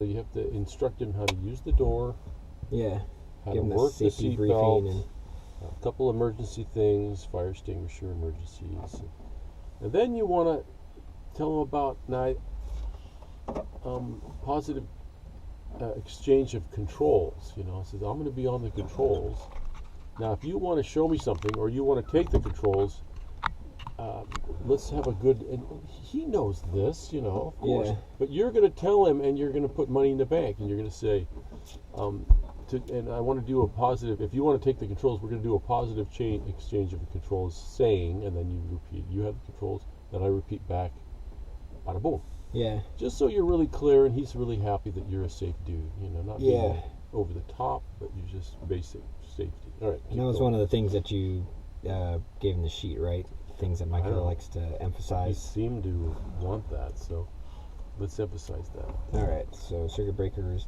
So you have to instruct him how to use the door. Yeah. How Give to him work a the safety seat briefing belt. and A couple emergency things, fire extinguisher emergencies. And then you want to tell him about positive exchange of controls. You know, says I'm going to be on the controls. Now, if you want to show me something or you want to take the controls, let's have a good. And he knows this, you know, of course. Yeah. But you're going to tell him, and you're going to put money in the bank, and you're going to say, and I want to do a positive. If you want to take the controls, we're going to do a positive exchange of the controls, saying, and then you repeat. You have the controls, then I repeat back. Bada boom. Yeah. Just so you're really clear, and he's really happy that you're a safe dude. You know, not being over the top, but you're just basic safety. All right. And that was one of the things that you gave him the sheet, right? Things that Michael likes to emphasize. He seemed to want that, so let's emphasize that. All right. So circuit breakers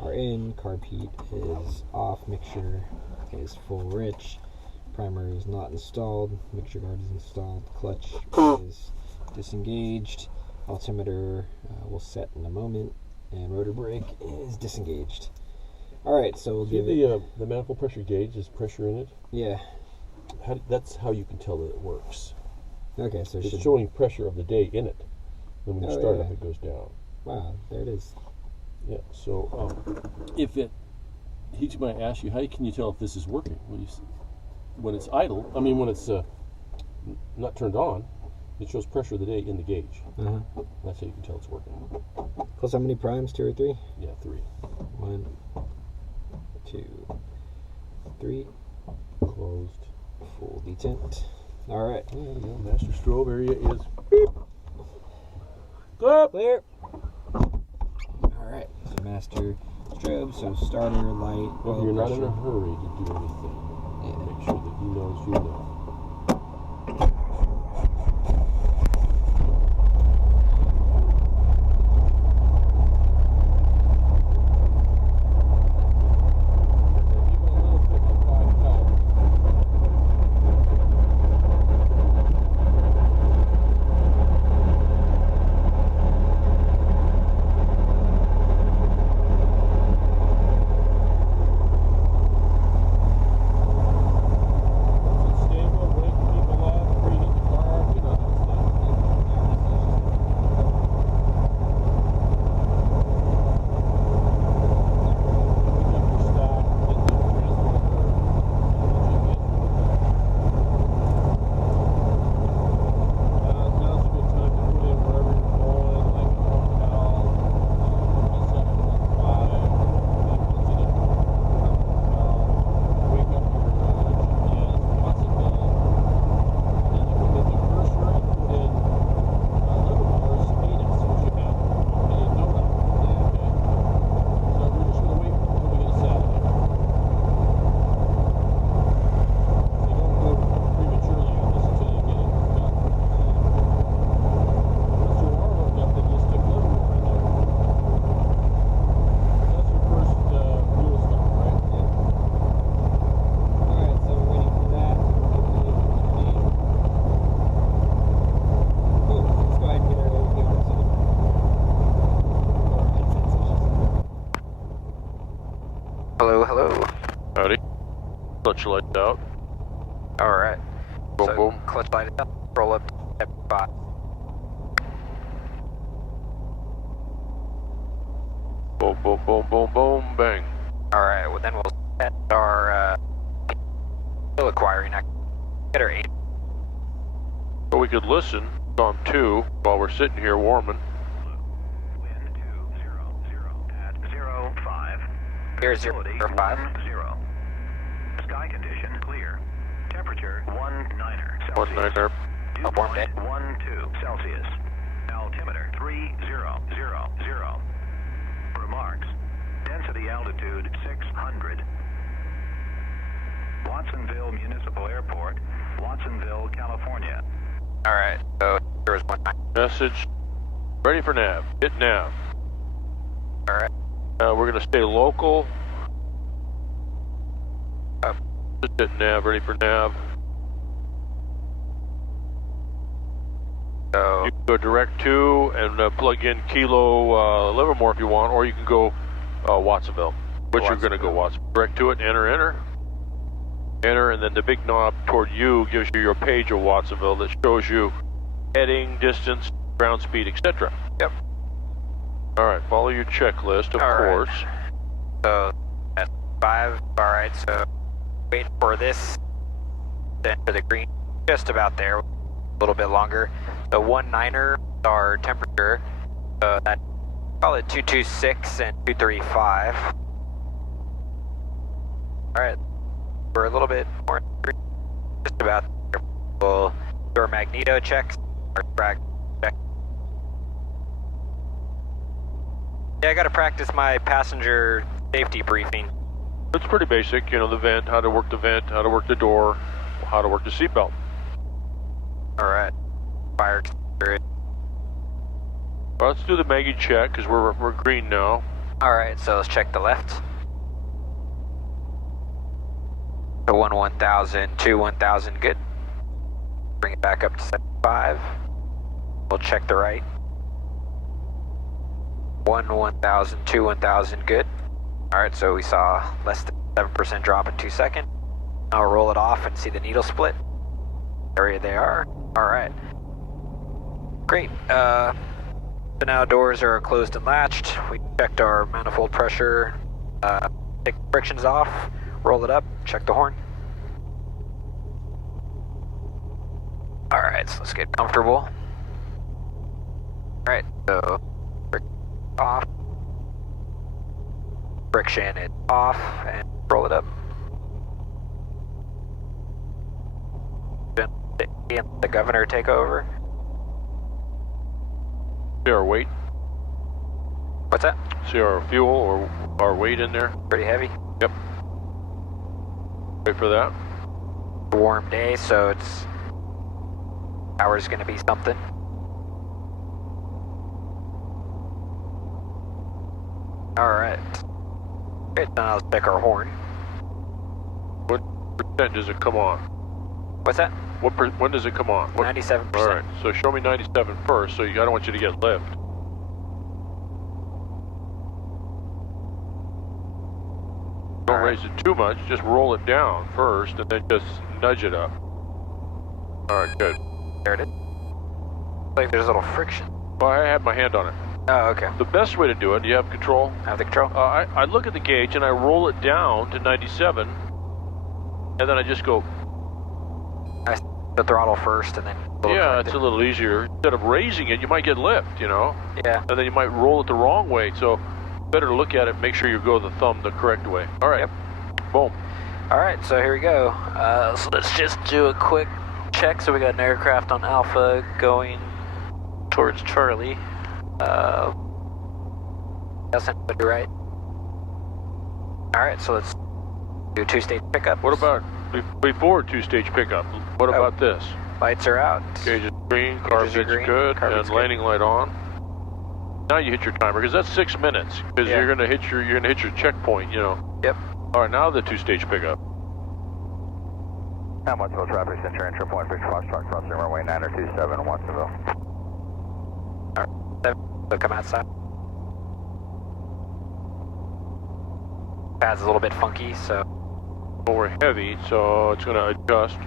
are in. Carb heat is off. Mixture is full rich. Primer is not installed. Mixture guard is installed. Clutch is disengaged. Altimeter will set in a moment. And rotor brake is disengaged. All right, so we'll give it... the manifold pressure gauge, is pressure in it? Yeah. That's how you can tell that it works. Okay, so it's showing pressure of the day in it. Then when you start up, it goes down. Wow, there it is. Yeah, so he might ask you, how can you tell if this is working? When it's idle, when it's not turned on, it shows pressure of the day in the gauge. Uh-huh. That's how you can tell it's working. Plus how many primes? 2 or 3? Yeah, 3. 1, 2, 3. Closed. Full detent. All right. There you go. Master strobe area is beep. Clear. All right. So master strobe. So starter light. Well, you're not in a hurry to do anything. Yeah. Make sure that he knows you know. Clutch lights out. Alright. Boom, so boom. Clutch light up, roll up to step 5. Boom, boom, boom, boom, boom, bang. Alright, well then we'll set our still acquiring get our 8. But we could listen on 2 while we're sitting here warming. Wind 200 at 05. Here's 05. 0. Sky condition clear. Temperature 19er Celsius. 19er. Dew point 12 Celsius. Altimeter 3000. Remarks. Density altitude 600. Watsonville Municipal Airport, Watsonville, California. Alright, so here's 19. Message. Ready for nav. Hit nav. Alright. We're going to stay local. Just hit nav. Ready for nav. So You can go direct to and plug in Kilo Livermore if you want, or you can go Watsonville. Which you're going to go Watsonville. Direct to it, enter, and then the big knob toward you gives you your page of Watsonville that shows you heading, distance, ground speed, etc. Yep. All right, follow your checklist, of All right. course. So that's 5. All right, so wait for this, then for the green, just about there, a little bit longer. The 19er, our temperature, that call it 226 and 235. All right, we're a little bit more, just about there. We'll do our magneto checks, our drag check. Yeah, I got to practice my passenger safety briefing. It's pretty basic, you know, the vent, how to work the vent, how to work the door, how to work the seatbelt. All right, fire extinguisher. Well, let's do the Maggie check because we're green now. All right, so let's check the left. The 1000, 1000, good. Bring it back up to 75. We'll check the right. 1000, 1000, good. All right, so we saw less than 7% drop in 2 seconds. I'll roll it off and see the needle split. There they are. All right. Great. So now doors are closed and latched. We checked our manifold pressure. Take the frictions off. Roll it up. Check the horn. All right, so let's get comfortable. All right, so friction off. Friction is off, and roll it up. The governor take over. See our weight? What's that? See our fuel or our weight in there? Pretty heavy. Yep. Wait for that. Warm day, so it's power's gonna be something. All right. Great. Now let's check our horn. What percent does it come on? What's that? When does it come on? 97%. All right, so show me 97 first. So I don't want you to get lift. Don't raise it too much. Just roll it down first, and then just nudge it up. All right, good. There it is. Like there's a little friction. Well, I have my hand on it. Oh, okay. The best way to do it, do you have control? I have the control. I look at the gauge and I roll it down to 97, and then I just go. I the throttle first, and then. Yeah, it's a little easier. Instead of raising it, you might get lift, you know? Yeah. And then you might roll it the wrong way, so better to look at it and make sure you go the thumb the correct way. All right. Yep. Boom. All right, so here we go. So let's just do a quick check. So we got an aircraft on Alpha going towards Charlie. That's anybody right. All right, so let's do 2-stage pickup. What about before 2-stage pickup? What about this? Lights are out. Gauge is green, carb Gauges are bit's green, good, carb and bit's landing light on. Now you hit your timer because that's 6 minutes because Yeah. you're gonna hit your checkpoint, you know. Yep. All right, now the 2-stage pickup. Watsonville traffic center, entry point, Victor Foxtrot, crossing runway 927 Watsonville. So come outside. Pad's a little bit funky, so. Well, we're heavy, so it's gonna adjust.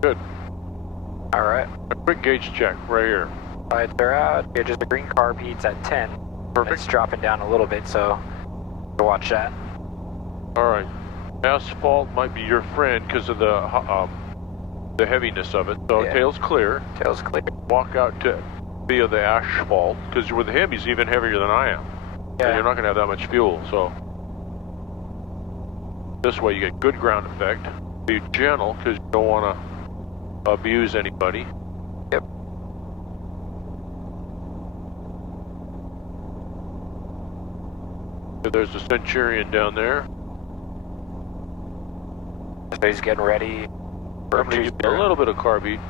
Good. All right. A quick gauge check right here. Lights are out. Gauges the green, carb heat's at 10. Perfect. It's dropping down a little bit, so watch that. All right. Asphalt might be your friend because of the heaviness of it. So Yeah. tail's clear. Tail's clear. Walk out to via the asphalt because with him he's even heavier than I am. Yeah. And you're not going to have that much fuel. So this way you get good ground effect. Be gentle because you don't want to abuse anybody. Yep. There's the Centurion down there. So he's getting ready for I'm going to give you a little bit of carb heat.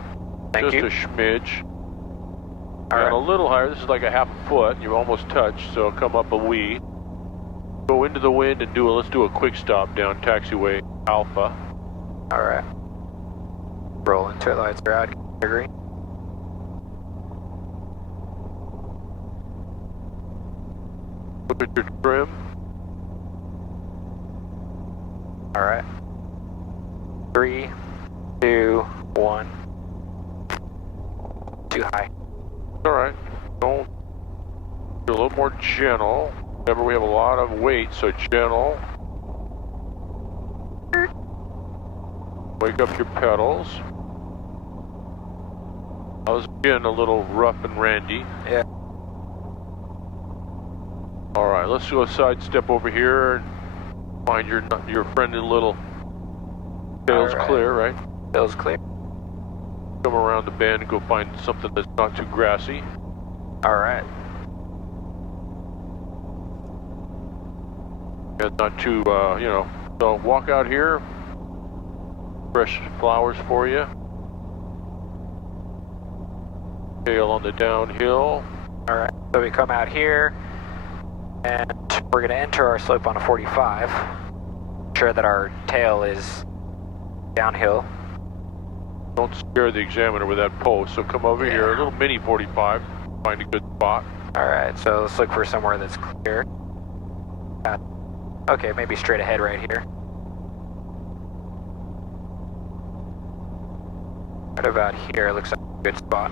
Thank just you. a smidge. All And right. a little higher. This is like a half a foot. You almost touched, so come up a wee. Go into the wind and let's do a quick stop down taxiway Alpha. All right. Roll into it. Lights are out. Agree. Look at your trim. All right. 3, 2, 1. Too high. All right. Don't. Be a little more gentle. Remember, we have a lot of weight, so gentle. Wake up your pedals. I was getting a little rough and randy. Yeah. All right, let's do a side step over here and find your friendly little tail's All right. clear, right? Tail's clear. Come around the bend and go find something that's not too grassy. All right. And not too, so walk out here. Fresh flowers for you. Tail on the downhill. All right. So we come out here, and we're going to enter our slope on a 45. Ensure that our tail is downhill. Don't scare the examiner with that post. So come over here, a little mini 45. Find a good spot. All right. So let's look for somewhere that's clear. Okay, maybe straight ahead right here. Right about here looks like a good spot.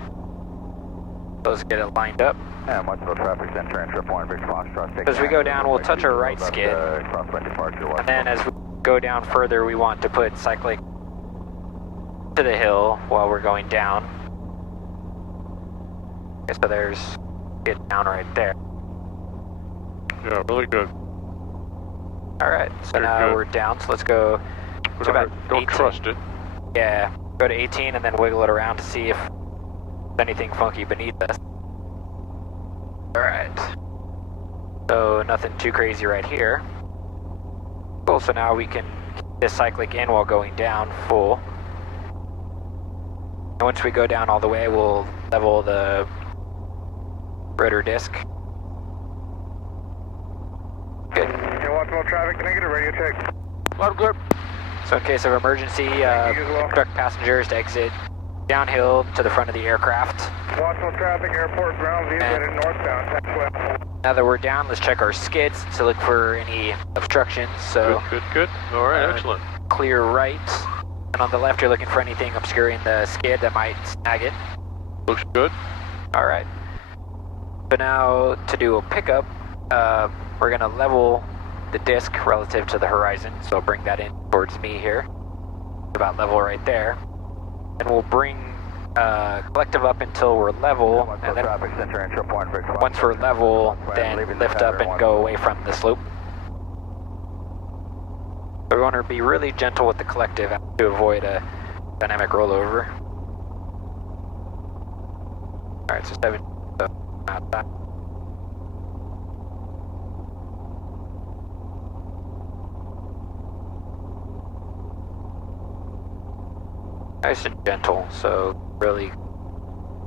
Let's get it lined up. And watchable traffic center and trip 1 Victor Foxtrot. As we go down, we'll touch our right skid. Crosswind departure. And then as we go down further, we want to put cyclic to the hill while we're going down. Okay, so there's skid down right there. Yeah, really good. All right, so Very now good. we're down. So let's go to about Don't 18. trust it. Yeah, go to 18 and then wiggle it around to see if there's anything funky beneath us. All right. So nothing too crazy right here. Cool, so now we can keep this cyclic in while going down full. And once we go down all the way, we'll level the rotor disc. Good. Watchable traffic, can I get a radio check? Loud and clear. So in case of emergency, instruct passengers to exit downhill to the front of the aircraft. Watchable traffic, airport ground, view headed northbound, taxiway. Now that we're down, let's check our skids to look for any obstructions. So Good. All right, excellent. clear right, and on the left you're looking for anything obscuring the skid that might snag it. Looks good. All right. So now to do a pickup, we're gonna level the disc relative to the horizon. So bring that in towards me here, about level right there, and we'll bring collective up until we're level, and then once we're level, then lift up and go away from the slope. So we want to be really gentle with the collective to avoid a dynamic rollover. Alright, so 7. So outside. Nice and gentle, so really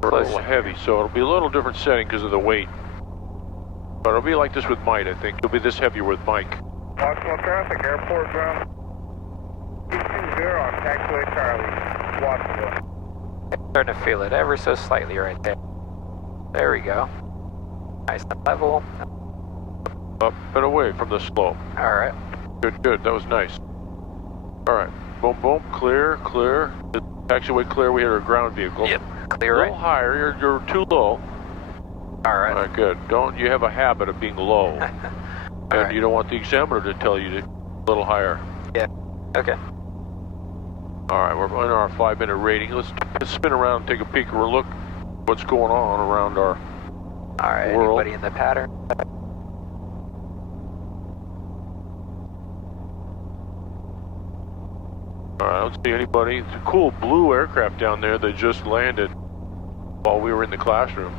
We're a close. little heavy, so it'll be a little different setting because of the weight. But it'll be like this with Mike, I think. It'll be this heavier with Mike. Watchable traffic, airport ground. 220 on taxiway Charlie. Watchable. Starting to feel it ever so slightly right there. There we go. Nice and level. Up and away from the slope. Alright. Good. That was nice. All right. Boom. Clear. The taxiway clear. We hit our ground vehicle. Yep. Clear A right. little higher. You're too low. All Alright. right. Good. You have a habit of being low, and Alright. you don't want the examiner to tell you to a little higher. Yeah. Okay. All right. We're on our 5-minute rating. Let's spin around and take a peek or a look what's going on around our Alright. world. Anybody in the pattern? All right, I don't see anybody. It's a cool blue aircraft down there that just landed while we were in the classroom.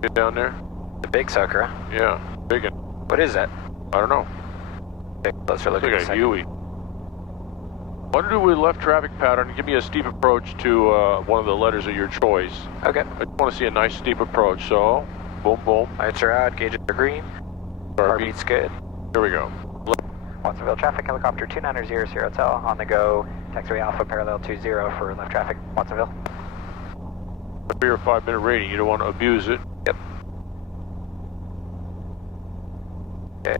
Get down there? The big sucker, huh? Yeah, big one. What is that? I don't know. Take a closer look It's at like the a second. Huey. Why don't we left traffic pattern and give me a steep approach to one of the letters of your choice. Okay. I just want to see a nice steep approach, so boom, boom. Lights are out, gauges are green. Car beat's good. Here we go. Watsonville traffic, helicopter 2900 hotel, on the go, taxiway Alpha parallel 20 for left traffic, Watsonville. For your 5-minute rating, you don't want to abuse it. Yep. Okay.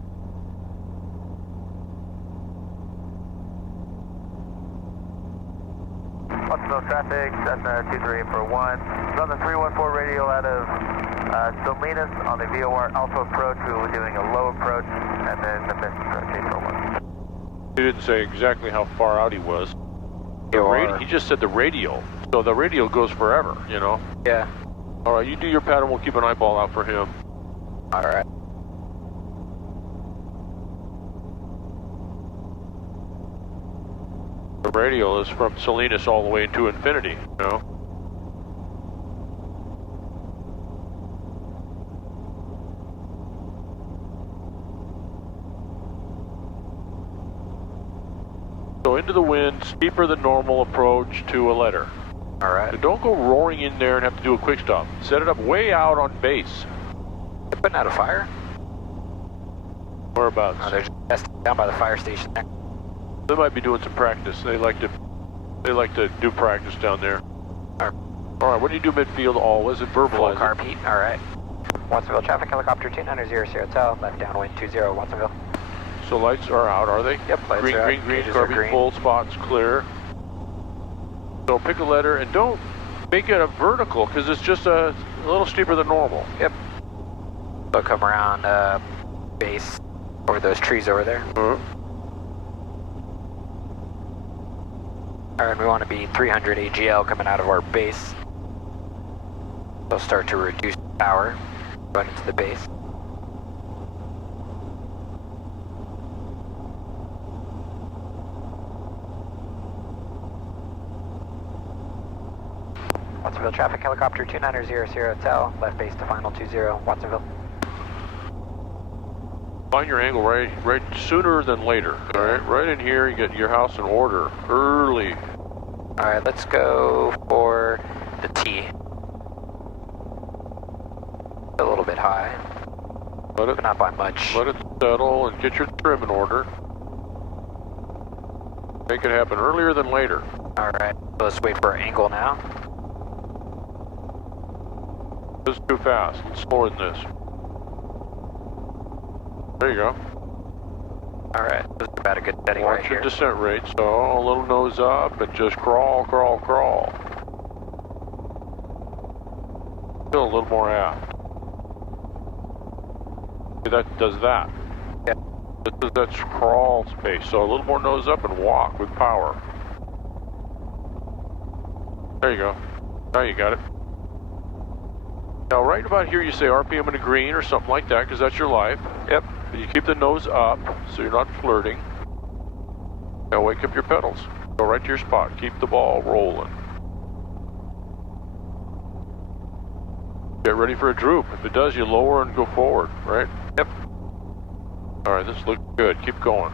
Watsonville traffic, Cessna 2341. It's on the 314 radio out of Salinas on the VOR Alpha approach. We were doing a low approach and then the missed approach, 841. He didn't say exactly how far out he was. He just said the radial. So the radial goes forever, you know? Yeah. All right, you do your pattern. We'll keep an eyeball out for him. All right. The radial is from Salinas all the way to infinity, you know? So into the wind, steeper than normal approach to a letter. All right. So don't go roaring in there and have to do a quick stop. Set it up way out on base. They're putting out a fire? Whereabouts? Oh, they're just down by the fire station there. They might be doing some practice. They like to do practice down there. All right, what do you do midfield always? And verbalize Full it. car Pete, all right. Watsonville traffic, helicopter 2900 hotel, left downwind 20, Watsonville. So lights are out, are they? Yep, lights green, are out. green, green, Gauges are carbine green. full, spots clear. So pick a letter and don't make it a vertical because it's just a little steeper than normal. Yep. So come around base over those trees over there. All right, we want to be 300 AGL coming out of our base. They'll start to reduce power, run into the base. Watsonville traffic, helicopter 2900 hotel, left base to final 20, Watsonville. Find your angle right sooner than later. All right, right in here, you get your house in order early. All right, let's go for the T. A little bit high, but not by much. Let it settle and get your trim in order. Make it happen earlier than later. All right, so let's wait for our angle now. This is too fast. Let's slower than this. There you go. All right, this is about a good setting right Watch here. your descent rate. So a little nose up and just crawl, crawl, crawl. Still a little more aft. See, that does that. Yeah. That's crawl space. So a little more nose up and walk with power. There you go. Now you got it. Now right about here you say RPM in a green or something like that because that's your life. Yep. You keep the nose up so you're not flirting. Now wake up your pedals. Go right to your spot. Keep the ball rolling. Get ready for a droop. If it does, you lower and go forward, right? Yep. All right, this looks good. Keep going.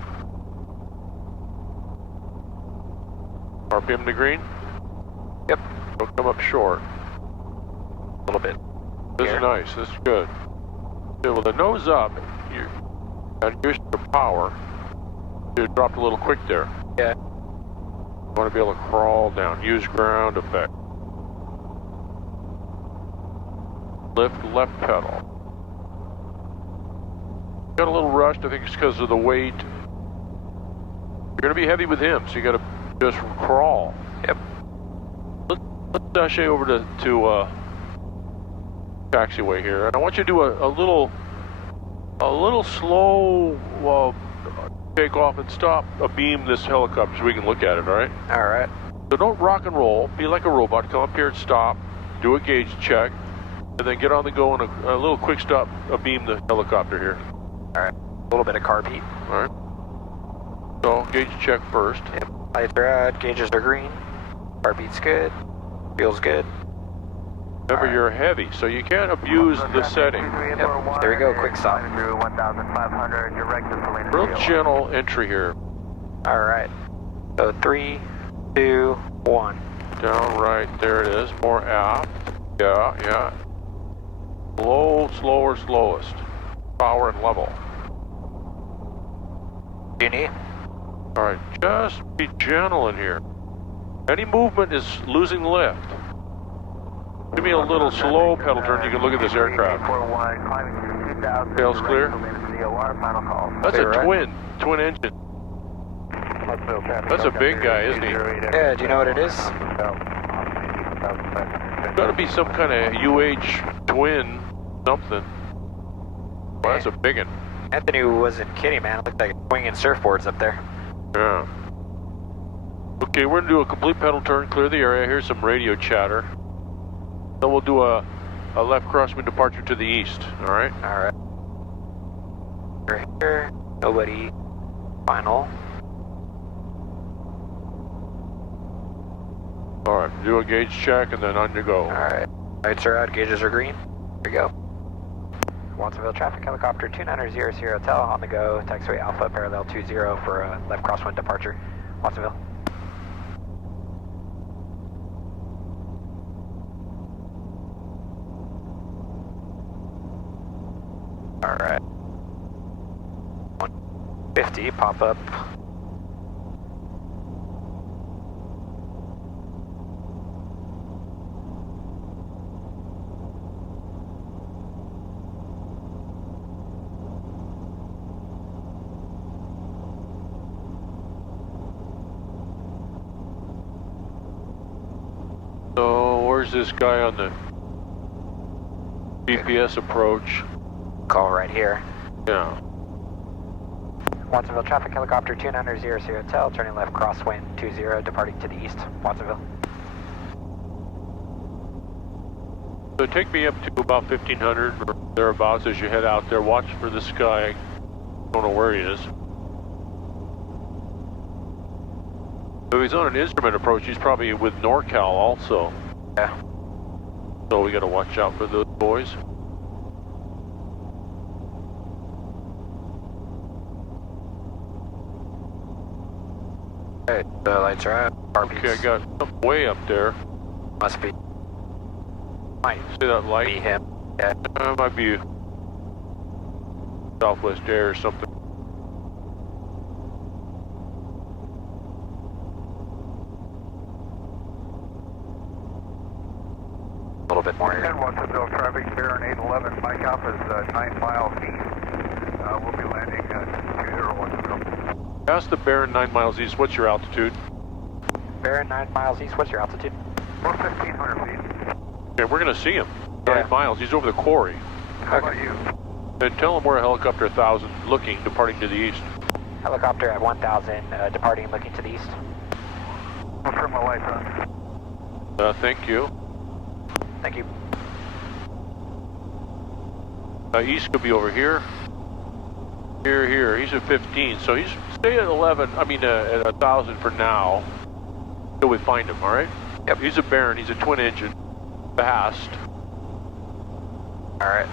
RPM to green? Yep. Don't come up short. A little bit. This Here. is nice. This is good. Yeah, with the nose up, you got used to power. You dropped a little quick there. Yeah. You want to be able to crawl down. Use ground effect. Lift left pedal. Got a little rushed. I think it's because of the weight. You're going to be heavy with him, so you got to just crawl. Yep. Let's dash over to taxiway here, and I want you to do a little slow take off and stop abeam this helicopter so we can look at it. All right. All right. So don't rock and roll. Be like a robot. Come up here and stop. Do a gauge check, and then get on the go and a little quick stop abeam the helicopter here. All right. A little bit of carb heat. All right. So gauge check first. Yep. Lights are out. Gauges are green. Carb heat's good. Feels good. Remember, you're heavy, so you can't abuse the setting. Yep. There we go. Quick stop. Through 1,500, direct to Salinas. Real gentle entry here. All right. So 3, 2, 1. Down right, there it is. More aft. Yeah. Low, slower, slowest. Power and level. Do you need? Alright, just be gentle in here. Any movement is losing lift. Give me a little slow pedal turn, you can look at this aircraft. Tail's clear. That's a twin engine. That's a big guy, isn't he? Yeah, do you know what it is? Gotta be some kind of UH twin something. Well, that's a big one. Anthony wasn't kidding, man. It looked like swinging surfboards up there. Yeah. Okay, we're gonna do a complete pedal turn, clear the area. Here's some radio chatter. Then we'll do a left crosswind departure to the east, alright? Alright. We're here. Nobody. Final. Alright, do a gauge check and then on you go. Alright. Lights are out, gauges are green. Here we go. Watsonville traffic helicopter 2900 Hotel on the go. Taxiway Alpha parallel 20 for a left crosswind departure. Watsonville. Alright. 150, pop up. So, where's this guy on the GPS approach? Call right here. Yeah. Watsonville traffic helicopter 2900 Hotel, turning left crosswind 20, departing to the east. Watsonville. So take me up to about 1500 or thereabouts as you head out there. Watch for this guy. Don't know where he is. If he's on an instrument approach, he's probably with NorCal also. Yeah. So we gotta watch out for those boys. Okay, the lights are out. Okay, I got some way up there. Must be. Might See that be light? him. Yeah. Might be Southwest Air or something. A little bit more here. 10 Watsonville traffic, Baron 811, Mike Alpha is 9 miles east. We'll be landing 20 Watsonville. Past the Baron 9 miles east, what's your altitude? Baron 9 miles east, what's your altitude? We're 1,500 feet. Okay, we're gonna see him. Yeah. 9 miles, he's over the quarry. How about you? And tell him we're a helicopter 1000, looking, departing to the east. Helicopter at 1000, departing, looking to the east. I'll turn my lights on. Thank you. Thank you. East could be over here. Here. He's at 15, so he's stay at 11. I mean, at 1000 for now. Till we find him. All right. Yep. He's a Baron. He's a twin engine, fast. All right.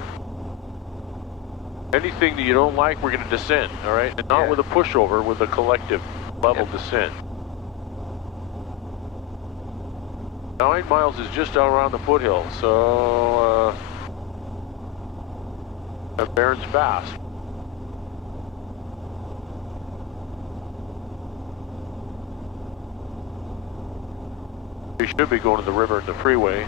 Anything that you don't like, we're going to descend. All right, and not Yeah. with a pushover, with a collective level descent. 9 miles is just out around the foothill, so that Baron's fast. We should be going to the river and the freeway.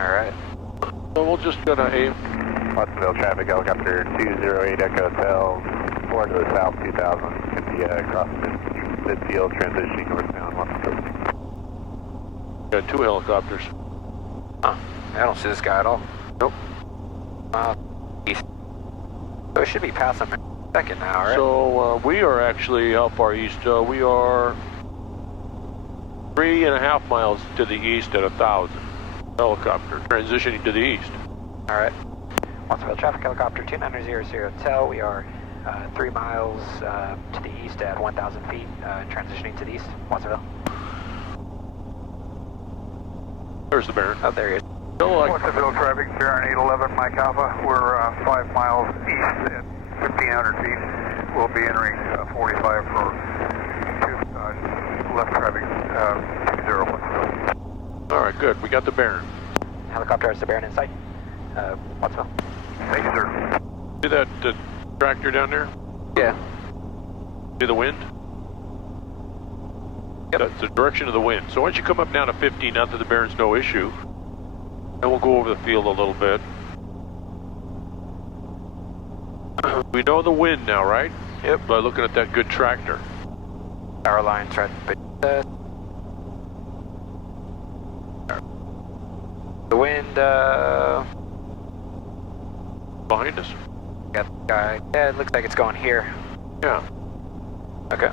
All right. So we'll just gonna aim. Watsonville traffic, helicopter 208 Echo Hotel, 4 to the south 2000, 50 across midfield, transitioning northbound Watsonville. Got 2 helicopters. Huh. I don't see this guy at all. Nope. East. So it should be past him in a second now, right? So we are actually how far east? We are 3.5 miles to the east at 1000. Helicopter transitioning to the east. All right. Watsonville traffic helicopter 2900 Hotel. We are 3 miles to the east at 1,000 feet, transitioning to the east. Watsonville. There's the Baron. Oh, there he is. Still like Watsonville traffic, Baron 811, Mike Alpha. We're 5 miles east at 1,500 feet. We'll be entering 45 for left traffic 201. All right, good. We got the bearing. Helicopter has the bearing in sight. Wattsville. Thank you, sir. See that tractor down there? Yeah. See the wind? Yep. That's the direction of the wind. So once you come up down to 50, not that the bearing's no issue, then we'll go over the field a little bit. We know the wind now, right? Yep. By looking at that good tractor. Power lines right. The wind, Behind us? got the guy. Yeah, it looks like it's going here. Yeah. Okay.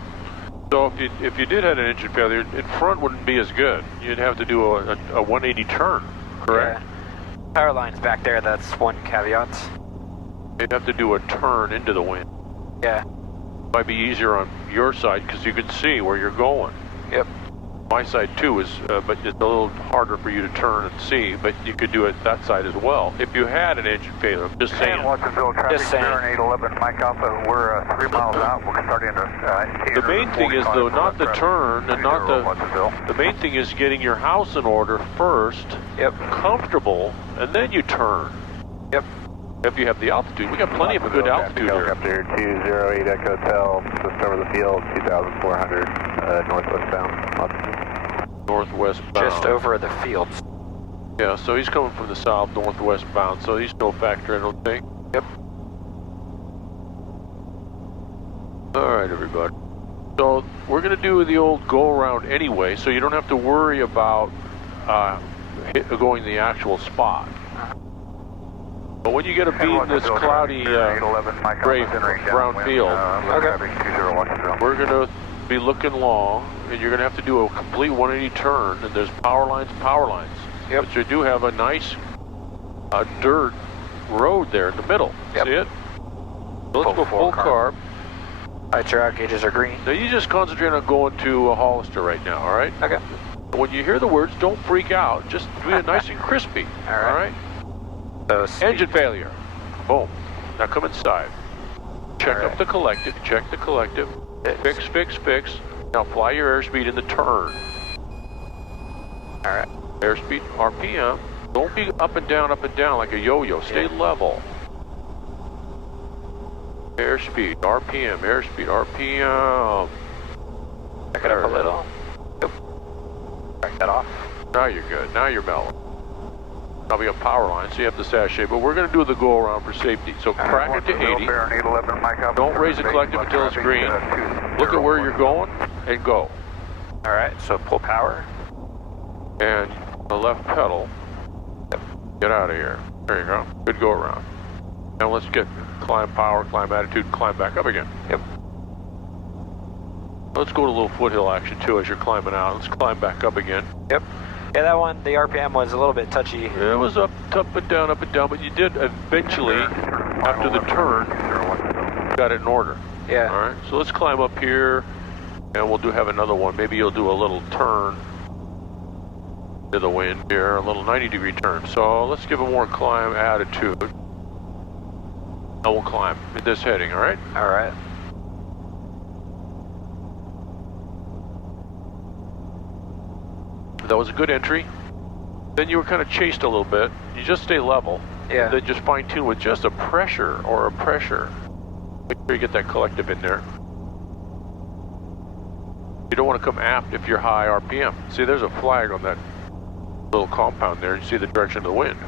So if you did have an engine failure, in front wouldn't be as good. You'd have to do a 180 turn, correct? Yeah. Power lines back there, that's one caveat. You'd have to do a turn into the wind. Yeah. Might be easier on your side because you can see where you're going. Yep. My side too is, but it's a little harder for you to turn and see, but you could do it that side as well. If you had an engine failure, I'm just saying. And Watsonville traffic, Just saying. 811 Mike Alpha, we're 3 miles out. We're starting to... The main thing is though, not the turn and not the main thing is getting your house in order first, Yep. comfortable, and then you turn. Yep. If you have the altitude, we got plenty of a good altitude here. Helicopter 208 Echo Hotel, just over the field, 2,400 northwest bound. Northwest bound. Just over the fields. Yeah, so he's coming from the south, northwest bound, so he's no factor, I don't think. Yep. All right, everybody. So we're going to do the old go-around anyway, so you don't have to worry about going the actual spot. But when you get a beat in this cloudy gray brown field, we're going to be looking long, and you're going to have to do a complete 180 turn, and there's power lines. Yep. But you do have a nice dirt road there in the middle. Yep. See it? So let's go full carb. Lights are out, gauges are green. Now you just concentrate on going to a Hollister right now, all right? Okay. When you hear the words, don't freak out. Just do it nice and crispy. All right. All right? So Engine failure. Boom. Now come inside. Check All right. up the collective. Check the collective. Fix. Now fly your airspeed in the turn. All right. Airspeed, RPM. Don't be up and down like a yo-yo. Stay level. Airspeed, RPM, RPM. Back it up a little. Yep. Back that off. Now you're good. Now you're mellow. Now we got power lines, so you have the sachet, but we're going to do the go around for safety. So crack it to 80. Don't raise the collective until it's green. Look at where you're going and go. All right. So pull power. And the left pedal. Get out of here. There you go. Good go around. Now let's climb power, climb attitude, climb back up again. Yep. Let's go to a little foothill action too as you're climbing out. Let's climb back up again. Yep. Yeah, that one, the RPM was a little bit touchy. It was up and down, but you did eventually, after the turn, got it in order. Yeah. All right, so let's climb up here, and we'll have another one. Maybe you'll do a little turn to the wind here, a little 90-degree turn. So let's give a more climb attitude. And we'll climb at this heading, all right? All right. That was a good entry. Then you were kind of chased a little bit. You just stay level. Yeah. Then just fine tune with just a pressure. Make sure you get that collective in there. You don't want to come aft if you're high RPM. See, there's a flag on that little compound there. You see the direction of the wind.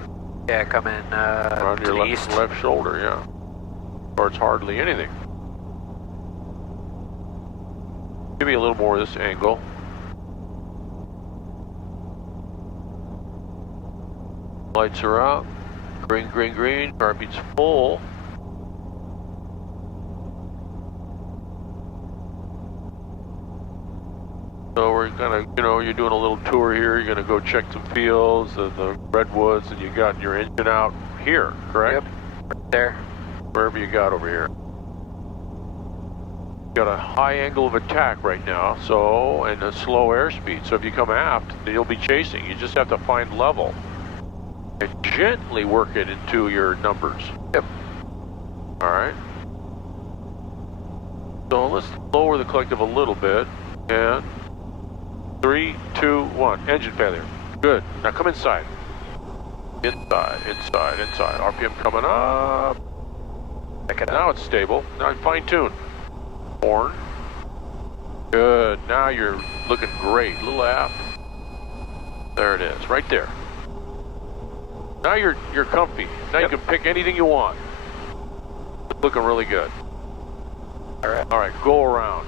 Yeah, come in Around to your the east. left shoulder, yeah. Or it's hardly anything. Give me a little more of this angle. Lights are out. Green. Car beats full. So we're gonna, you're doing a little tour here. You're gonna go check some fields and the redwoods, and you got your engine out here, correct? Yep. Right there. Wherever you got over here. Got a high angle of attack right now, so, and a slow airspeed. So if you come aft, you'll be chasing. You just have to find level and gently work it into your numbers. Yep. All right. So let's lower the collective a little bit. And 3, 2, 1. Engine failure. Good. Now come inside. Inside, inside, inside. RPM coming up. Now it's stable. Now fine tune. Horn. Good. Now you're looking great. Little aft. There it is. Right there. Now you're comfy. Now you can pick anything you want. It's looking really good. All right. Go around.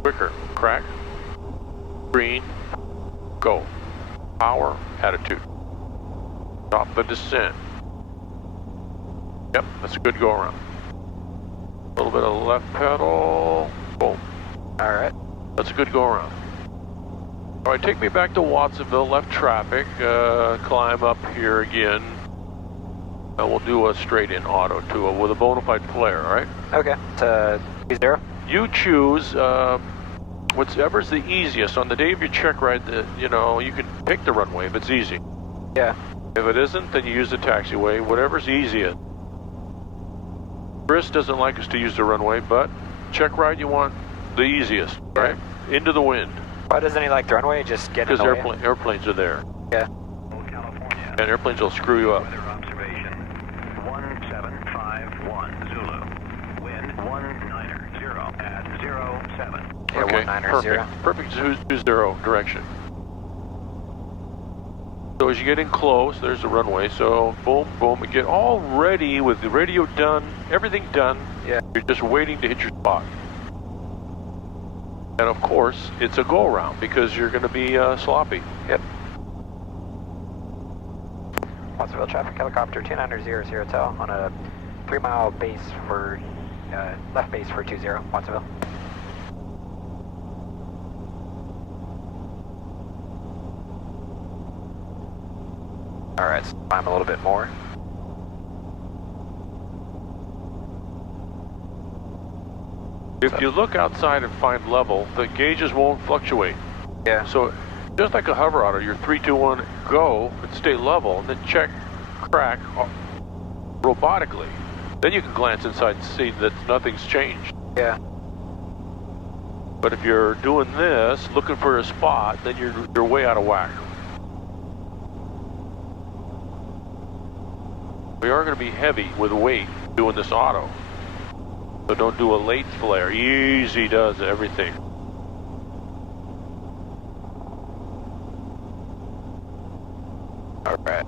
Quicker. Crack. Green. Go. Power. Attitude. Stop the descent. Yep, that's a good go around. A little bit of left pedal. Boom. All right. That's a good go around. All right, take me back to Watsonville, left traffic, climb up here again. And we'll do a straight in auto to with a bona fide flare, all right? Okay. To 0. You choose whatever's the easiest. On the day of your check ride, you know, you can pick the runway if it's easy. Yeah. If it isn't, then you use the taxiway, whatever's easiest. Chris doesn't like us to use the runway, but check ride you want the easiest, right? Into the wind. Why doesn't he like the runway? Just get in the way? Because airplanes are there. Yeah. And airplanes will screw you up. Weather observation 1751 Zulu. Wind 190 at 07. Yeah, Okay, 190. perfect 20 direction. So as you get in close, there's the runway. So boom, boom, you get all ready with the radio done, everything done. Yeah. You're just waiting to hit your spot. And of course, it's a go around because you're going to be sloppy. Yep. Watsonville traffic helicopter 2900 hotel on a 3-mile base for left base for 20 Watsonville. All right, so climb a little bit more. If you look outside and find level, the gauges won't fluctuate. Yeah. So just like a hover auto, you're 3, 2, 1, go, and stay level, and then check, crack, robotically. Then you can glance inside and see that nothing's changed. Yeah. But if you're doing this, looking for a spot, then you're way out of whack. We are going to be heavy with weight doing this auto. So don't do a late flare. Easy does everything. All right.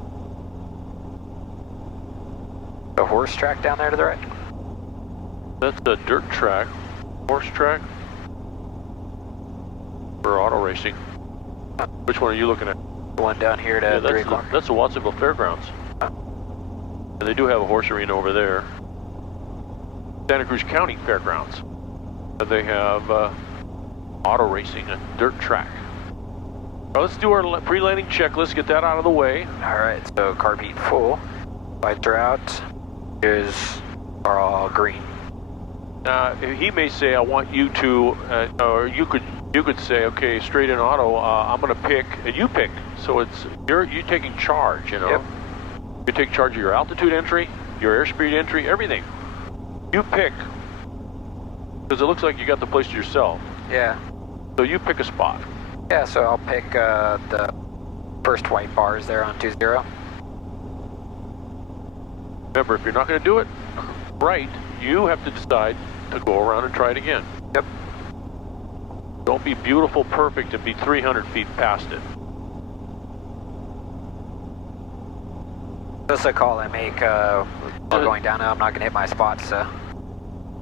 The horse track down there to the right? That's the dirt track, horse track, for auto racing. Which one are you looking at? The one down here to 3 o'clock. That's the Watsonville Fairgrounds. And they do have a horse arena over there. Santa Cruz County Fairgrounds. And they have auto racing, a dirt track. Well, let's do our pre-landing checklist, get that out of the way. All right, so carb heat full. Lights are out. Are all green. He may say, I want you to, or you could say, okay, straight in auto, I'm going to pick, and you pick. So you're taking charge, you know. Yep. You take charge of your altitude entry, your airspeed entry, everything. You pick, because it looks like you got the place to yourself. Yeah. So you pick a spot. Yeah, so I'll pick the first white bars there on 20. Remember, if you're not going to do it right, you have to decide to go around and try it again. Yep. Don't be beautiful, perfect, and be 300 feet past it. That's a call I make while going down. I'm not going to hit my spots.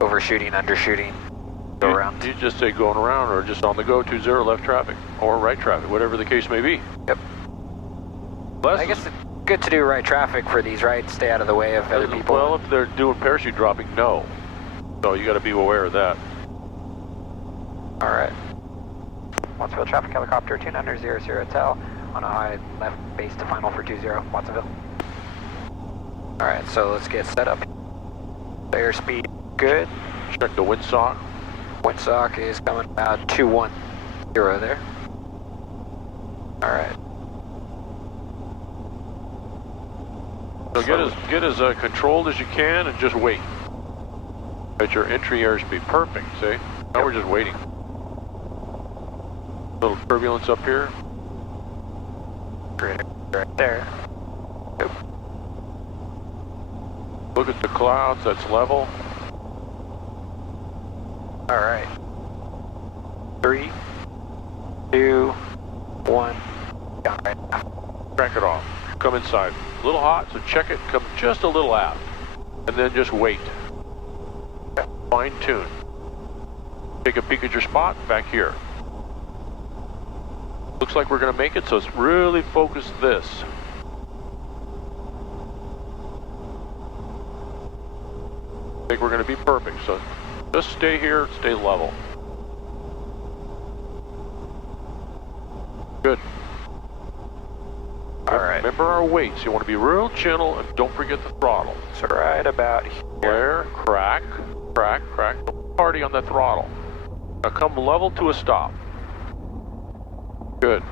Overshooting, undershooting, go around. You just say going around or just on the go, 20 left traffic or right traffic, whatever the case may be. Yep. I guess it's good to do right traffic for these, right? Stay out of the way of other people. Well, if they're doing parachute dropping, no. So you got to be aware of that. All right. Watsonville traffic helicopter 2900 hotel on a high left base to final for 20 Watsonville. All right, so let's get set up. Airspeed good. Check the windsock. Windsock is coming about 210 there. All right. So get as controlled as you can and just wait. At your entry airspeed, perfect, see? Now we're just waiting. Little turbulence up here. Right there. Yep. Look at the clouds, that's level. All right. 3, 2, 1. Down right now. Crank it off. Come inside. A little hot, so check it. Come just a little aft. And then just wait. Fine tune. Take a peek at your spot back here. Looks like we're going to make it, so it's really focus this. I think we're going to be perfect, so just stay here, stay level. Good. All right. Remember our weights. You want to be real gentle and don't forget the throttle. So right about here. Flare, crack, crack, crack. Don't party on the throttle. Now come level to a stop. Good.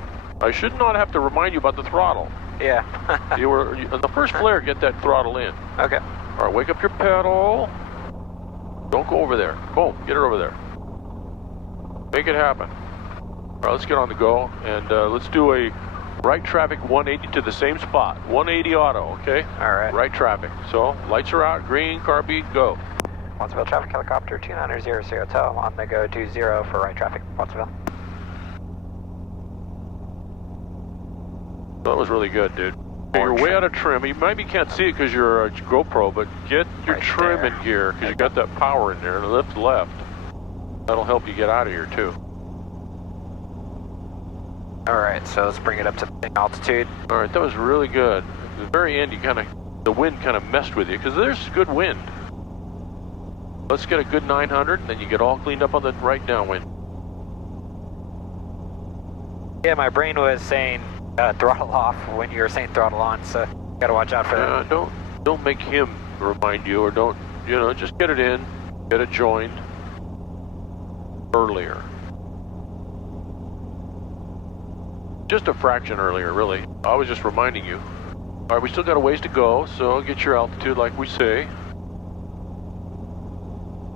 I should not have to remind you about the throttle. Yeah. On the first flare, get that throttle in. Okay. All right, wake up your pedal. Don't go over there. Boom, get it over there. Make it happen. All right, let's get on the go, and let's do a right traffic 180 to the same spot. 180 auto, okay? All right. Right traffic. So, lights are out, green, car beat, go. Watsonville traffic helicopter 2900 hotel on the go 20 for right traffic, Watsonville. That was really good, dude. You're way out of trim. You maybe can't see it because you're a GoPro, but get your Right trim there. in gear because you got that power in there. Lift left. That'll help you get out of here too. All right, so let's bring it up to altitude. All right, that was really good. At the very end, the wind kind of messed with you because there's good wind. Let's get a good 900, and then you get all cleaned up on the right downwind. Yeah, my brain was saying throttle off when you were saying throttle on, so gotta watch out for that. Don't make him remind you, or don't, just get it in, get it joined earlier. Just a fraction earlier, really. I was just reminding you. All right, we still got a ways to go, so get your altitude like we say.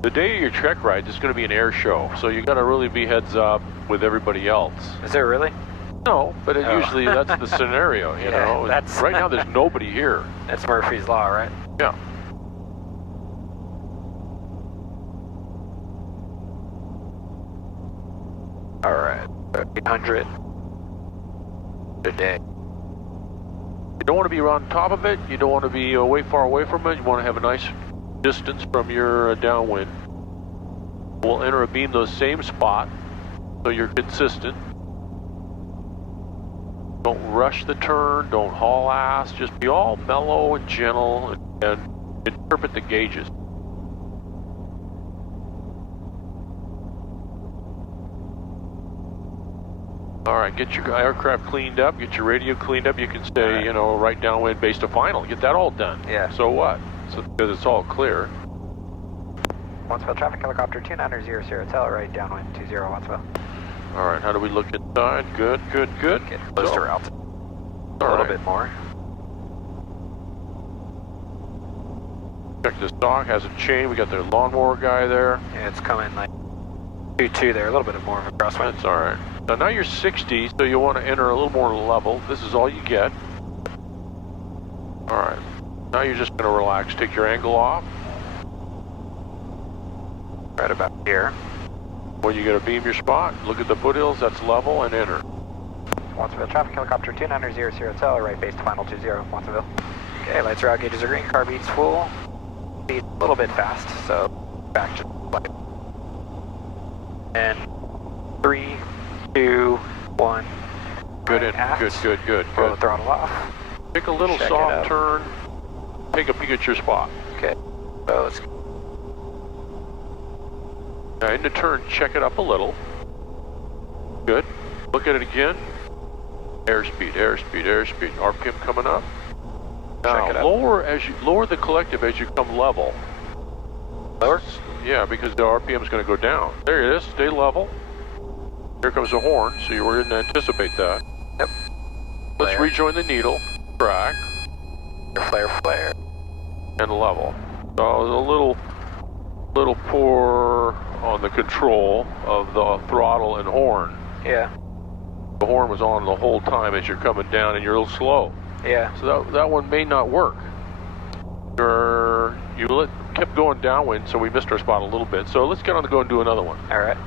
The day of your trek ride is going to be an air show, so you got to really be heads up with everybody else. Is there really? No, but usually that's the scenario, you know. That's right now there's nobody here. That's Murphy's Law, right? Yeah. All right, 800 a day. You don't want to be on top of it. You don't want to be far away from it. You want to have a nice distance from your downwind. We'll enter a beam those same spot, so you're consistent. Don't rush the turn, don't haul ass, just be all mellow and gentle and interpret the gauges. All right, get your aircraft cleaned up, get your radio cleaned up. You can stay, right downwind base to final. Get that all done. Yeah. So what? So because it's all clear. Watsonville traffic helicopter 2900 hotel right downwind 20 Watsonville. All right, how do we look inside? Good, good, good. Get close to altitude. A little bit more. Check the stock, hasn't changed. We got the lawnmower guy there. Yeah, it's coming like 2-2 there, a little bit more of a crosswind. That's all right. Now you're 60, so you want to enter a little more level. This is all you get. All right. Now you're just going to relax. Take your angle off. Right about here. When you get to beam your spot, look at the foothills, that's level, and enter. Watsonville traffic helicopter 2900 hotel, right base to final 20, Watsonville. Okay, lights are out, gauges are green, car beats full. Speed a little bit fast, so back just like. And 3, 2, 1. Good, aft. good. Blow the throttle off. Take a little Check it soft out. turn. Take a peek at your spot. Okay, so let's Now in the turn, check it up a little. Good. Look at it again. Airspeed. RPM coming up. Now check it out. lower the collective as you come level. Lower? Yeah, because the RPM is going to go down. There it is. Stay level. Here comes the horn, so you didn't anticipate that. Yep. Let's Flare. rejoin the needle. Track. Flare. And level. So a little poor on the control of the throttle and horn. Yeah. The horn was on the whole time as you're coming down, and you're a little slow. Yeah. So that one may not work. Kept going downwind, so we missed our spot a little bit. So let's get on the go and do another one. All right.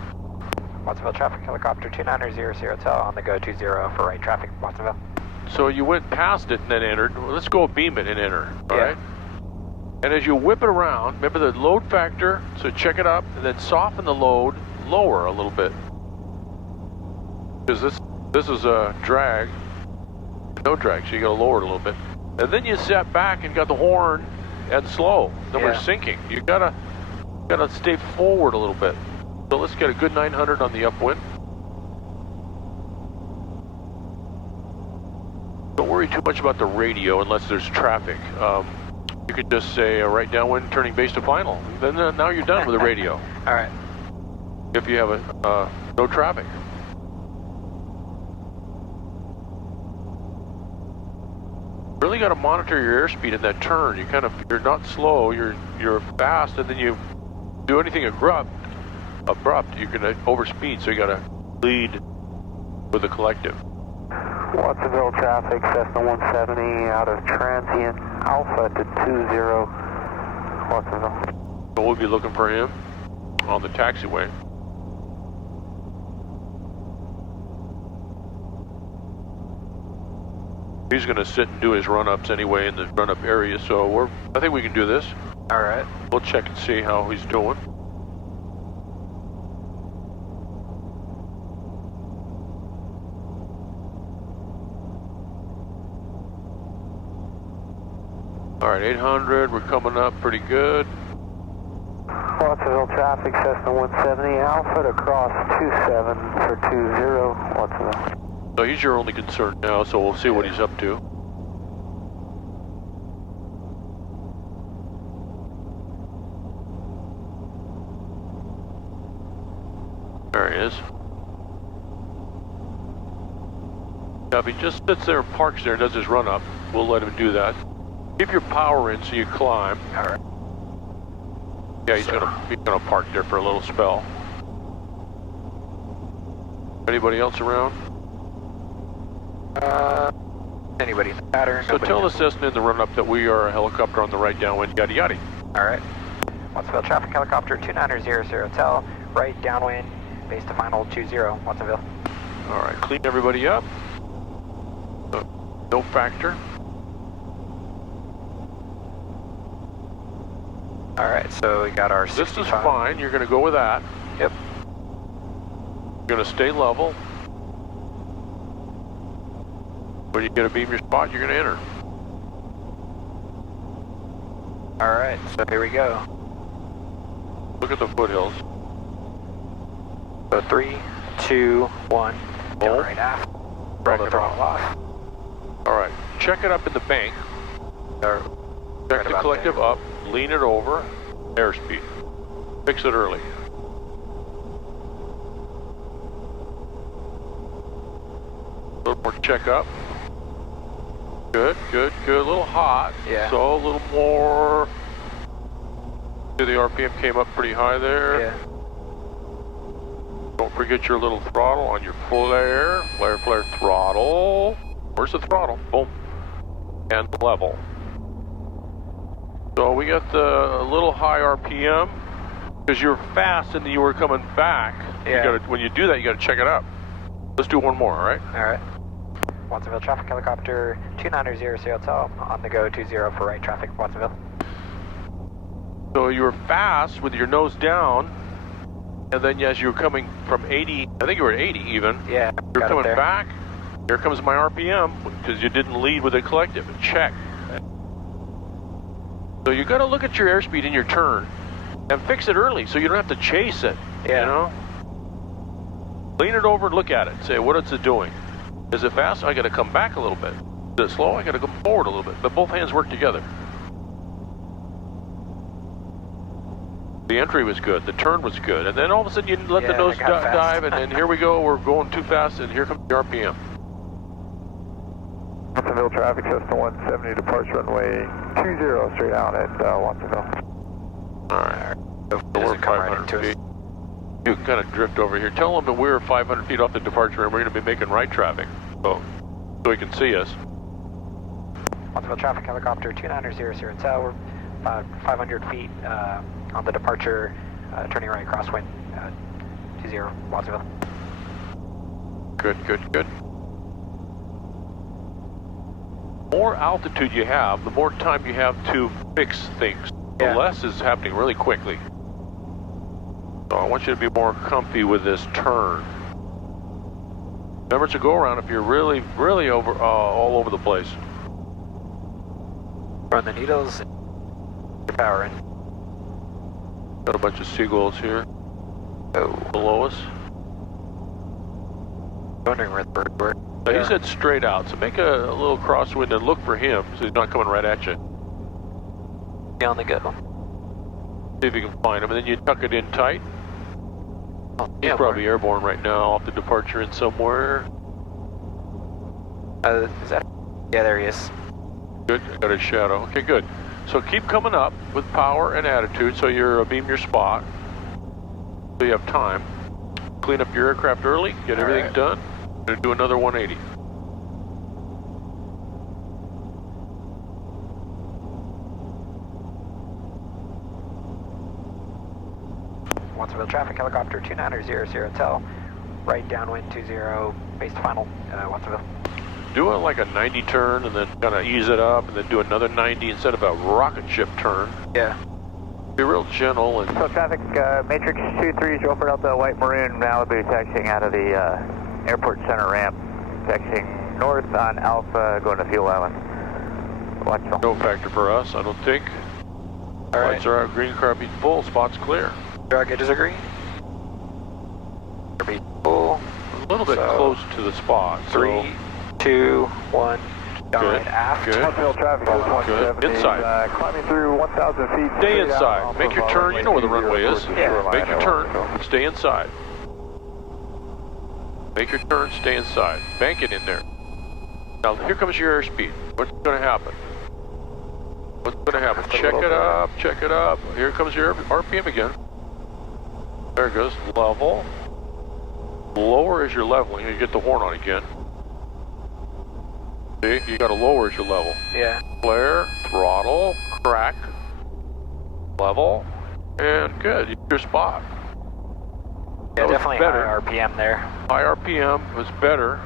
Watsonville traffic helicopter 2900 tel on the go 20 for right traffic, Watsonville. So you went past it and then entered. Well, let's go beam it and enter. All Yeah. right. And as you whip it around, remember the load factor. So check it up, and then soften the load lower a little bit, because this is a drag, no drag. So you got to lower it a little bit, and then you set back and got the horn and slow. Then we're sinking. You gotta stay forward a little bit. So let's get a good 900 on the upwind. Don't worry too much about the radio unless there's traffic. You could just say right downwind, turning base to final. Then now you're done with the radio. All right. If you have no traffic. Really got to monitor your airspeed in that turn. You're not slow. You're fast, and then you do anything abrupt, you're gonna overspeed. So you got to lead with the collective. Watsonville traffic, Cessna 170 out of transient Alpha to 20, Watsonville. So we'll be looking for him on the taxiway. He's going to sit and do his run-ups anyway in the run-up area, so I think we can do this. All right. We'll check and see how he's doing. All right, 800, we're coming up pretty good. Watsonville traffic, Cessna 170 Alpha to cross 27 for 20, Watsonville. So he's your only concern now, so we'll see what he's up to. There he is. Now if he just sits there and parks there and does his run up, we'll let him do that. Keep your power in so you climb. All right. Yeah, he's gonna park there for a little spell. Anybody else around? Anybody in the pattern? So tell the Cessna in the run-up that we are a helicopter on the right downwind, yada yada. All right. Watsonville traffic helicopter 2900 tel, right downwind, base to final 20, Watsonville. All right, clean everybody up. No factor. All right, so we got our 65. This is fine. You're going to go with that. Yep. You're going to stay level. When you get to beam your spot, you're going to enter. All right, so here we go. Look at the foothills. So 3, 2, 1. Down Hold. right aft. Back Roll the it throttle off. All right, check it up in the bank. Or Check right the about collective there. up. Lean it over. Airspeed. Fix it early. A little more check up. Good, good, good. A little hot. Yeah. So a little more. See, the RPM came up pretty high there. Yeah. Don't forget your little throttle on your flare. Flare, flare, throttle. Where's the throttle? Boom. And level. So we got the little high RPM because you're fast and you were coming back. Yeah. When you do that, you got to check it up. Let's do one more, all right? All right. Watsonville traffic helicopter 2900 tel on the go 20 for right traffic, Watsonville. So you were fast with your nose down, and then as you were coming from 80, I think you were at 80 even. Yeah. You're got it coming there. back. Here comes my RPM because you didn't lead with a collective. Check. So you got to look at your airspeed in your turn and fix it early so you don't have to chase it. Yeah. You know? Lean it over and look at it. Say, what is it doing? Is it fast? I got to come back a little bit. Is it slow? I got to come forward a little bit. But both hands work together. The entry was good. The turn was good. And then all of a sudden you let the nose it got fast. dive, and then here we go. We're going too fast, and here comes the RPM. Watsonville traffic, Cessna 170, departure runway 20 straight out at Watsonville. All right. It We're doesn't come right 500 into us. feet. You can kind of drift over here. Tell them that we're 500 feet off the departure and we're going to be making right traffic, so he can see us. Multiple traffic helicopter 2900 Intel. We're about 500 feet on the departure, turning right crosswind 20 Watsonville. Good, good, good. The more altitude you have, the more time you have to fix things. The Yeah. less is happening really quickly. So I want you to be more comfy with this turn. Remember, it's a go around if you're really, really over all over the place. Run the needles. Your power in. Got a bunch of seagulls here Oh, below us. wondering where the bird were. Now, he said straight out, so make a little crosswind and look for him so he's not coming right at you. Be on the go. See if you can find him, and then you tuck it in tight. Oh, He's yeah, probably airborne right now off the departure in somewhere. Is that? Yeah, there he is. Good, got his shadow. Okay, good. So keep coming up with power and attitude so you're beam your spot. So you have time. Clean up your aircraft early, get everything right. done. Gonna do another 180. Watsonville traffic helicopter 2900 Intel. Right downwind 20, base to final, Watsonville. Do it like a 90 turn and then kind of ease it up and then do another 90 instead of a rocket ship turn. Yeah. Be real gentle and So traffic, Matrix 23 Joe Delta White Maroon, Malibu taxiing out of the airport center ramp. Taxiing north on Alpha, going to Fuel Island. Watchville. no factor for us, I don't think. All right. Lights are out, green car beat full, spot's clear. Drag gauges are green. Be full. A little bit So, close to the spot. 3, 2, 1. Down aft. Good. Watsonville traffic is Good. 170. Inside. Climbing through 1,000 feet. Stay straight inside. out Make your off of turn. You know where the runway is. Yeah. Make your turn. Stay inside. Make your turn. Stay inside. Bank it in there. Now here comes your airspeed. What's going to happen? What's going to happen? Check it up. Check it up. Here comes your RPM again. There it goes. Level. Lower as you're leveling. You get the horn on again. See, you got to lower as you level. Yeah. Flare, throttle, crack, level, and good. You hit your spot. Yeah, That was definitely better. high RPM there. High RPM was better,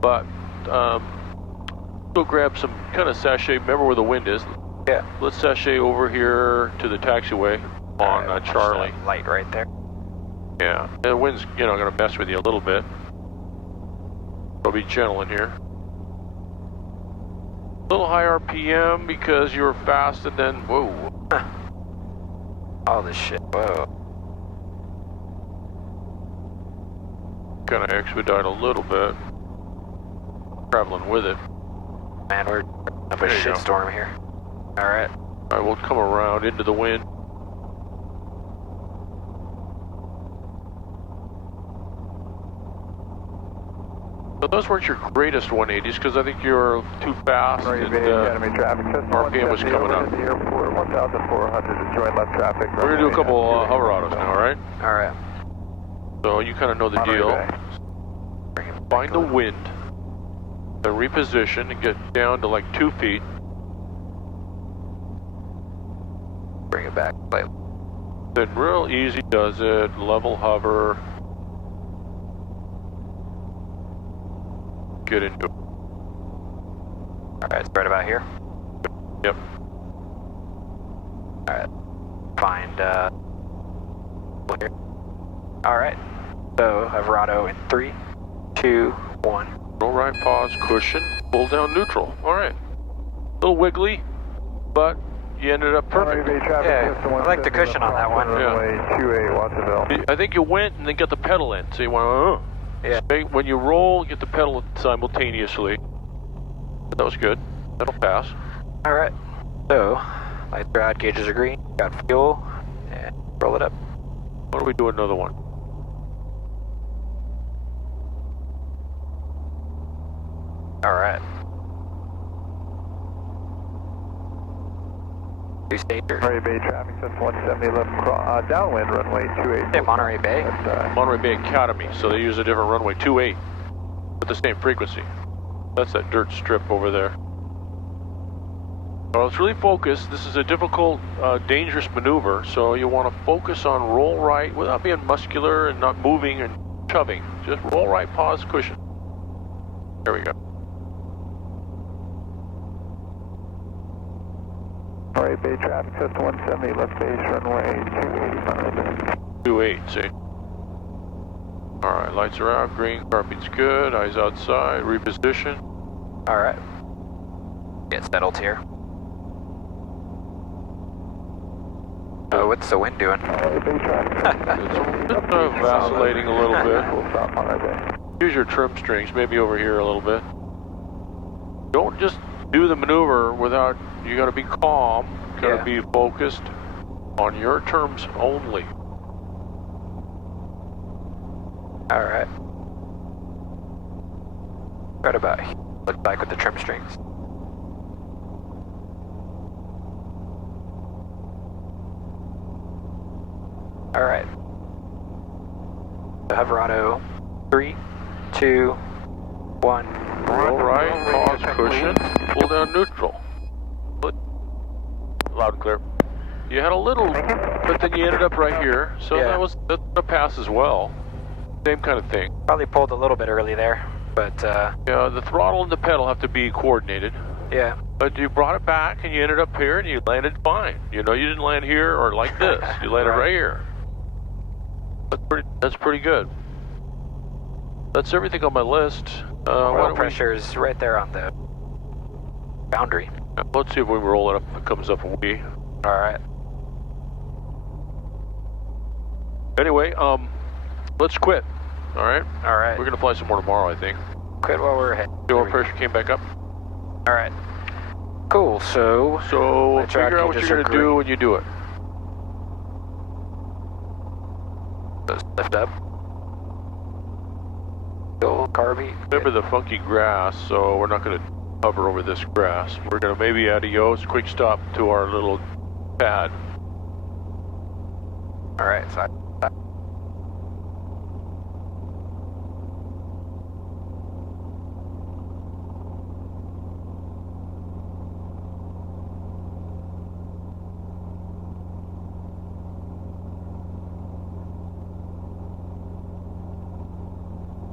but still grab some kind of sachet. Remember where the wind is. Yeah. Let's sachet over here to the taxiway on Alright, Charlie. watch that light right there. Yeah, and the wind's going to mess with you a little bit. So be gentle in here. A little high RPM because you were fast and then whoa. All this shit. Whoa. Kind of expedite a little bit. Traveling with it. Man, we're up a There you go. shitstorm here. All right. All right, we'll come around into the wind. So those weren't your greatest 180s because I think you were too fast and Academy traffic. RPM was coming up. The airport, 1,400 join left traffic. We're going to do a couple hover autos now, all right? All right. So you kind of know the deal. Bring it back Find the on. wind, then reposition and get down to like 2 feet. Bring it back. Like, Then real easy does it, level hover. Get into it. all right, it's right about here. Yep. All right. Find, here. All right. So, Everado in 3, 2, 1. Roll right, pause, cushion, pull down neutral. All right. A little wiggly, but you ended up perfect. Yeah, I like the cushion on that one. Yeah. 28 Watsonville. I think you went and then got the pedal in. So you went, Yeah. When you roll, get the pedal simultaneously. That was good. That'll pass. All right. So, lights are out, gauges are green. Got fuel, and roll it up. Why don't we do another one? All right. Two-stager. Monterey Bay traffic, just 170 left, downwind runway 28. Hey, Monterey Bay. Monterey Bay Academy, so they use a different runway, 28, with the same frequency. That's that dirt strip over there. Well, it's really focused. This is a difficult, dangerous maneuver, so you want to focus on roll right without being muscular and not moving and shoving. Just roll right, pause, cushion. There we go. Monterey Bay traffic, just 170 left base runway 28 Monterey Bay. 28, see. Alright, lights are out, green, car beat's good, eyes outside, reposition. Alright. Get settled here. What's the wind doing? Monterey Bay traffic, It's vacillating a little bit. We'll stop Monterey Bay. Use your trim strings, maybe over here a little bit. Don't just do the maneuver without, you gotta be calm, gotta be focused on your terms only. Alright. Right about here. Look back with the trim strings. Alright. Hoverado. 3, 2, 1. Roll right, pause, cushion, pull down neutral. Loud and clear. You had a little, but then you ended up right here, so that's a pass as well. Same kind of thing. Probably pulled a little bit early there, but Yeah, the throttle and the pedal have to be coordinated. yeah. But you brought it back and you ended up here and you landed fine. You know, you didn't land here or like this. You landed right here. That's pretty good. That's everything on my list. Oil pressure is right there on the boundary. Let's see if we roll it up. It comes up a wee. Alright. Anyway, let's quit. All right. Alright. We're gonna fly some more tomorrow, I think. Quit while we're ahead. The oil pressure came back up. Alright. Cool, so Figure out what you're gonna do when you do it. Just lift up. Go carby. Remember the funky grass, so we're not gonna hover over this grass. We're gonna maybe AWOS, quick stop to our little pad. Alright, so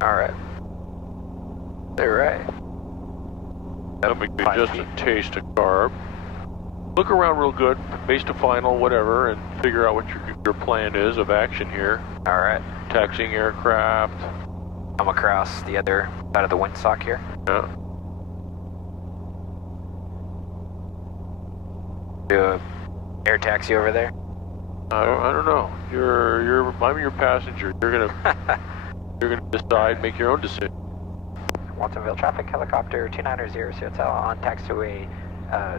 alright. Alright. That'll make me just a taste of carb. Look around real good, base to final, whatever, and figure out what your plan is of action here. Alright. Taxiing aircraft. I'm across the other side of the windsock here. Yeah. Do a air taxi over there. I don't know. I'm your passenger. You're gonna decide, make your own decision. Watsonville traffic helicopter 290 Hotel on taxiway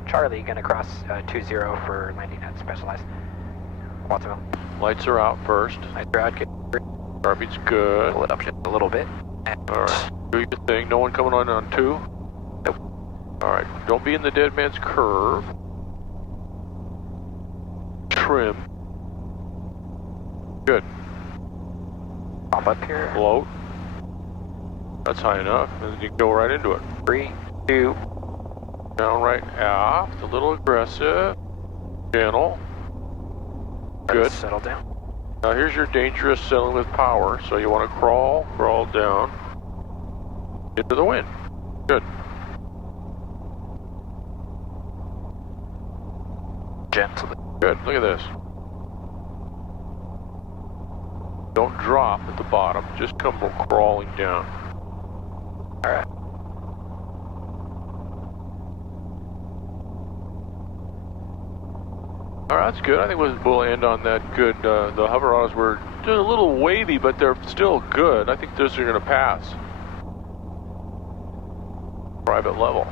Charlie, gonna cross 20 for landing at specialized Watsonville. Lights are out first. Nice ride, good. Carby's good. Pull it up just a little bit. Alright, do your thing. No one coming on 2? Nope. Alright, don't be in the dead man's curve. Trim. Good. Pop up here. Float. That's high enough, and then you can go right into it. 3, 2. Down right aft, a little aggressive. Channel. Good. Settle down. Now here's your dangerous settling with power, so you want to crawl down into the wind. Good. Gently. Good, look at this. Don't drop at the bottom, just come crawling down. Alright. Alright, that's good. I think we'll end on that good. The hoverados were just a little wavy, but they're still good. I think those are going to pass. Private level.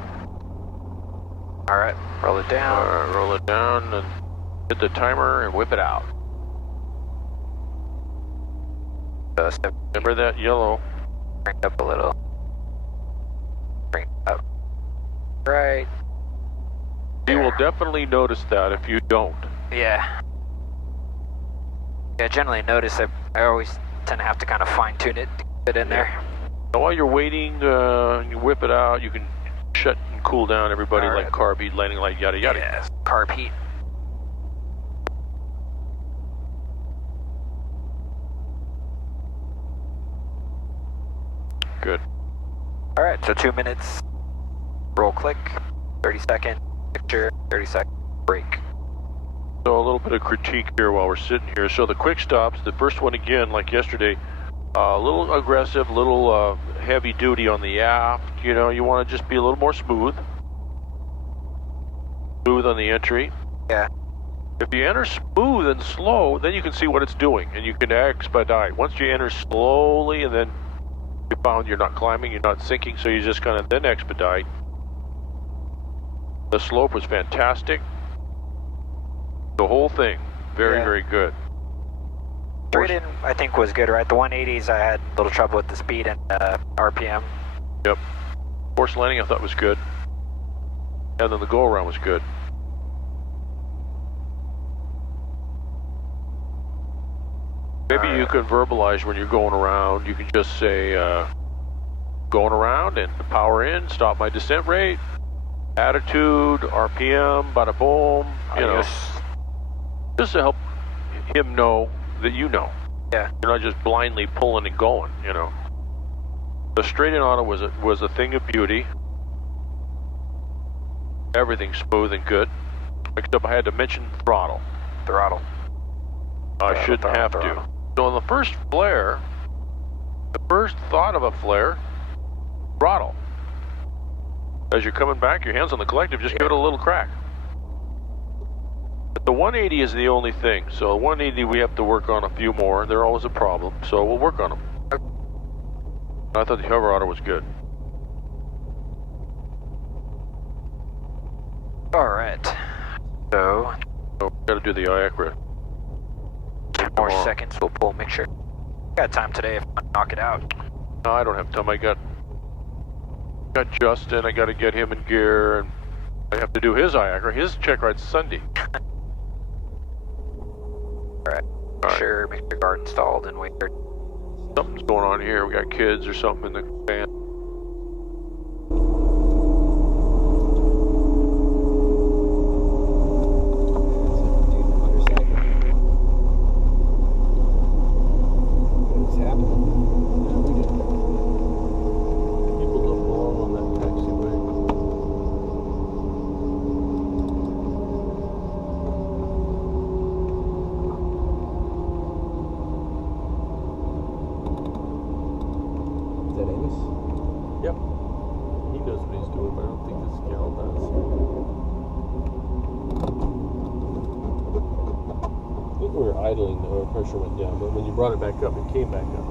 Alright, roll it down. Alright, roll it down and hit the timer and whip it out. Remember that yellow. Bring it up a little. Bring it up. Right. You will definitely notice that if you don't. Yeah. Yeah, I generally notice that I always tend to have to kind of fine tune it to get it in there. Now, while you're waiting, you whip it out, you can shut and cool down everybody, All like right. carb heat, landing light, yada yada. Yeah, carb heat. Good. All right, so 2 minutes, roll click, 30 second, picture, 30 second, break. So a little bit of critique here while we're sitting here. So the quick stops, the first one again, like yesterday, a little aggressive, a little heavy duty on the aft. You know, you want to just be a little more smooth. Smooth on the entry. Yeah. If you enter smooth and slow, then you can see what it's doing, and you can expedite. Once you enter slowly, and then you found you're not climbing, you're not sinking, so you just kind of then expedite. The slope was fantastic. The whole thing, very, Yeah. very good. Straight in, I think, was good, right? The 180s, I had a little trouble with the speed and RPM. Yep. Force landing I thought was good. And then the go around was good. Maybe you can verbalize when you're going around. You can just say, going around and power in, stop my descent rate, attitude, RPM, bada boom, you know. Just to help him know that you know. Yeah. You're not just blindly pulling and going, you know. The straight in auto was a thing of beauty. Everything smooth and good. Except I had to mention throttle. Throttle. I shouldn't have to. So on the first flare, the first thought of a flare, throttle. As you're coming back, your hands on the collective, just give it a little crack. But the 180 is the only thing. So 180 we have to work on a few more. They're always a problem. So we'll work on them. I thought the hover auto was good. All right. So, So we got to do the IACRA. 2 more seconds, we'll pull, make sure. Got time today if I knock it out. No, I don't have time. I got Justin. I got to get him in gear, and I have to do his IACRA. His check ride's Sunday. All right. Sure, make sure guard installed and wait. Something's going on here. We got kids or something in the van. What's happening? People don't belong on that taxiway. Is that Amos? Yep. He knows what he's doing, but I don't think this gal does. I think we were idling, the oil pressure went down, but when you brought it back up, it came back up.